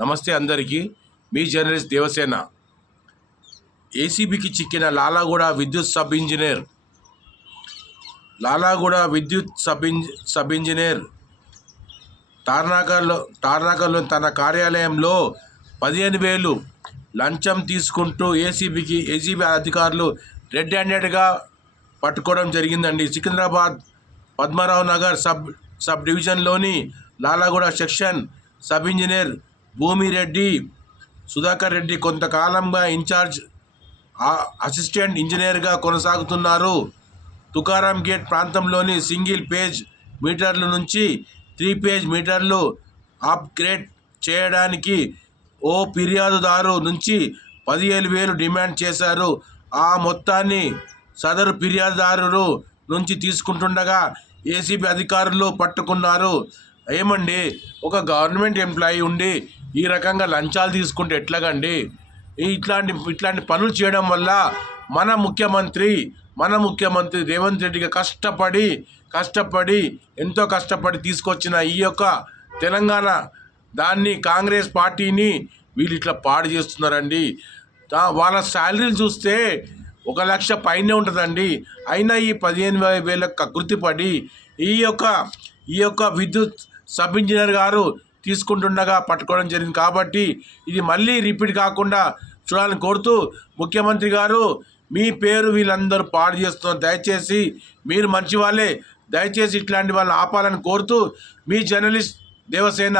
నమస్తే అందరికీ. మీ జర్నలిస్ట్ దేవసేన. ఏసీబీకి చిక్కిన లాలాగూడ విద్యుత్ సబ్ ఇంజనీర్. లాలాగూడ విద్యుత్ సబ్ ఇంజ్ సబ్ ఇంజనీర్. టార్నాకర్లో టార్నాకర్లో తన కార్యాలయంలో పదిహేను వేలు లంచం తీసుకుంటూ ఏసీబీకి ఏసీబీ అధికారులు రెడ్ హ్యాండెడ్గా పట్టుకోవడం జరిగిందండి. సికింద్రాబాద్ పద్మారావు నగర్ సబ్ సబ్ డివిజన్లోని Lalaguda section sub engineer Bhumireddy Sudhakar Reddy కొంతకాలంగా ఇన్ఛార్జ్ అసిస్టెంట్ ఇంజనీర్గా కొనసాగుతున్నారు. తుకారాం గేట్ ప్రాంతంలోని సింగిల్ పేజ్ మీటర్ల నుంచి త్రీ పేజ్ మీటర్లు అప్గ్రేడ్ చేయడానికి ఓ ఫిర్యాదుదారు నుంచి పదిహేను వేలు డిమాండ్ చేశారు. ఆ మొత్తాన్ని సదరు ఫిర్యాదుదారు నుంచి తీసుకుంటుండగా ఏసీబీ అధికారులు పట్టుకున్నారు. ఏమండి? ఒక గవర్నమెంట్ ఎంప్లాయీ ఉండి ఈ రకంగా లంచాలు తీసుకుంటే ఎట్లాగండి? ఇట్లాంటి ఇట్లాంటి పనులు చేయడం వల్ల మన ముఖ్యమంత్రి మన ముఖ్యమంత్రి రేవంత్ రెడ్డిగా కష్టపడి కష్టపడి ఎంతో కష్టపడి తీసుకొచ్చిన ఈ యొక్క తెలంగాణ దాన్ని కాంగ్రెస్ పార్టీని వీళ్ళు ఇట్లా పాడు చేస్తున్నారండి. వాళ్ళ శాలరీలు చూస్తే ఒక లక్ష పైనే ఉంటుందండి. అయినా ఈ పదిహేను వేలకు కకృతి పడి ఈ యొక్క ఈ యొక్క విద్యుత్ సబ్ ఇంజనీర్ గారు తీసుకుంటుండగా పట్టుకోవడం జరిగింది. కాబట్టి ఇది మళ్ళీ రిపీట్ కాకుండా చూడాలని కోరుతూ ముఖ్యమంత్రి గారు మీ పేరు వీళ్ళందరూ పాడు చేస్తున్నారు. దయచేసి మీరు మంచి వాళ్ళే. దయచేసి ఇట్లాంటి వాళ్ళని ఆపాలని కోరుతూ మీ జర్నలిస్ట్ దేవసేన